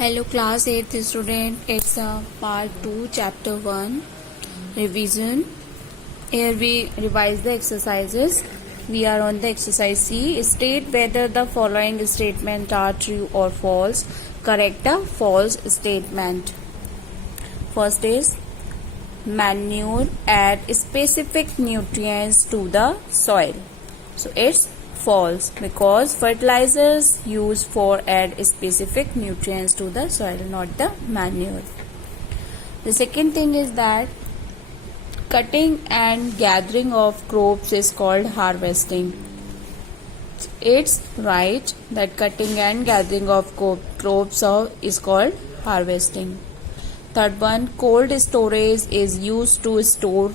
Hello class 8th student, it's part 2 chapter 1 revision. Here we revise the exercises. We are on the exercise C. State whether the following statements are true or false. Correct the false statement. First is manure add specific nutrients to the soil. So it's false because fertilizers used for add specific nutrients to the soil, not the manure. The second thing is that cutting and gathering of crops is called harvesting. It's right that cutting and gathering of crops is called harvesting. Third one, cold storage is used to store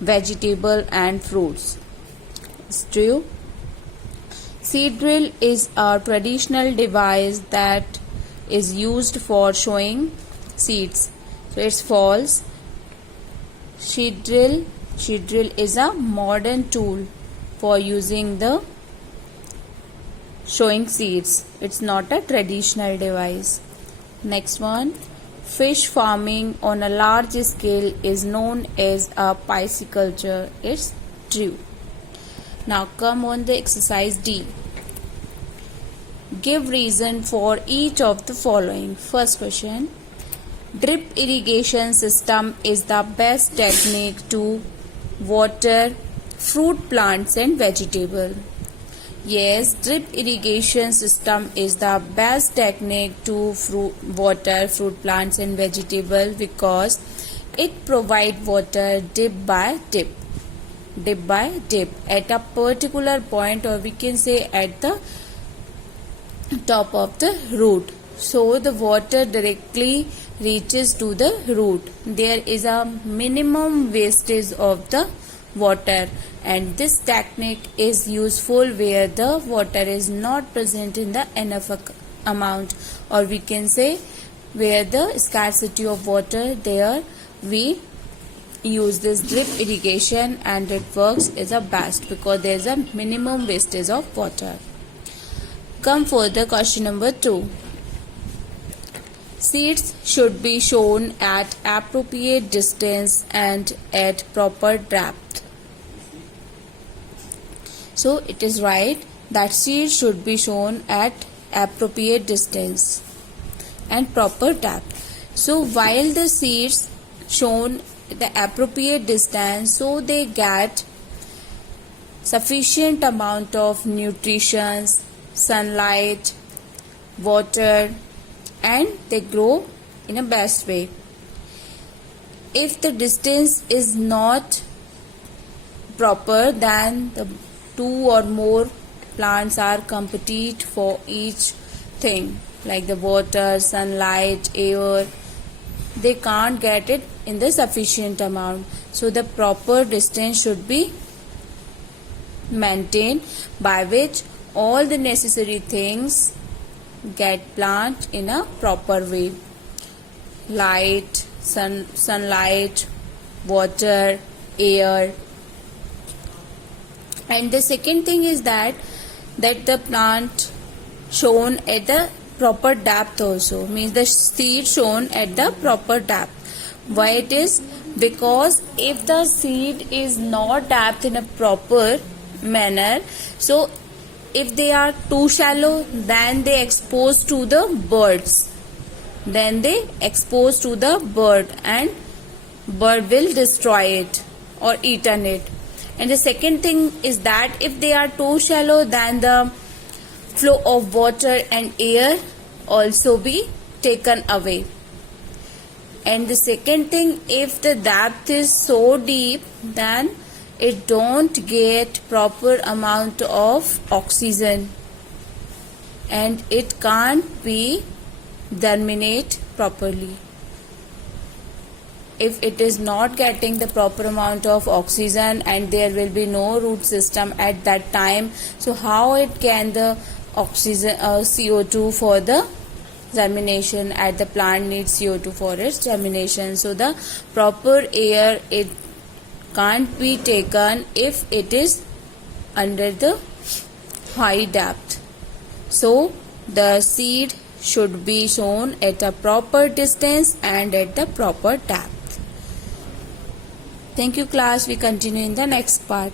vegetable and fruits. It's true. Seed drill is a traditional device that is used for sowing seeds. So it's false. Seed drill is a modern tool for using the sowing seeds. It's not a traditional device. Next one, fish farming on a large scale is known as a pisciculture. It's true. Now come on the exercise D. Give reason for each of the following. First question. Drip irrigation system is the best technique to water fruit plants and vegetable. Yes, drip irrigation system is the best technique to water fruit plants and vegetable because it provides water dip by dip at a particular point, or we can say at the top of the root, so the water directly reaches to the root. There is a minimum wastage of the water, and this technique is useful where the water is not present in the enough amount, or we can say where the scarcity of water, there we use this drip irrigation and it works as a best because there is a minimum wastage of water. Come for the question number 2. Seeds should be sown at appropriate distance and at proper depth. So it is right that seeds should be sown at appropriate distance and proper depth. So while the seeds sown the appropriate distance, so they get sufficient amount of nutrition, sunlight, water, and they grow in a best way. If the distance is not proper, then the 2 or more plants are compete for each thing, like the water, sunlight, air. They can't get it in the sufficient amount. So the proper distance should be maintained by which all the necessary things get planted in a proper way. Light, sunlight, water, air. And the second thing is that the plant shown at the proper depth also, means the seed shown at the proper depth. Why it is? Because if the seed is not depth in a proper manner, so if they are too shallow, then they expose to the birds. Then they expose to the bird and bird will destroy it or eaten it. And the second thing is that if they are too shallow, then the flow of water and air also be taken away. And the second thing, if the depth is so deep, then it don't get proper amount of oxygen and it can't be germinate properly. If it is not getting the proper amount of oxygen and there will be no root system at that time, so how it can the oxygen CO2 for the germination? At the plant needs CO2 for its germination. So the proper air it can't be taken if it is under the high depth. So the seed should be shown at a proper distance and at the proper depth. Thank you class. We continue in the next part.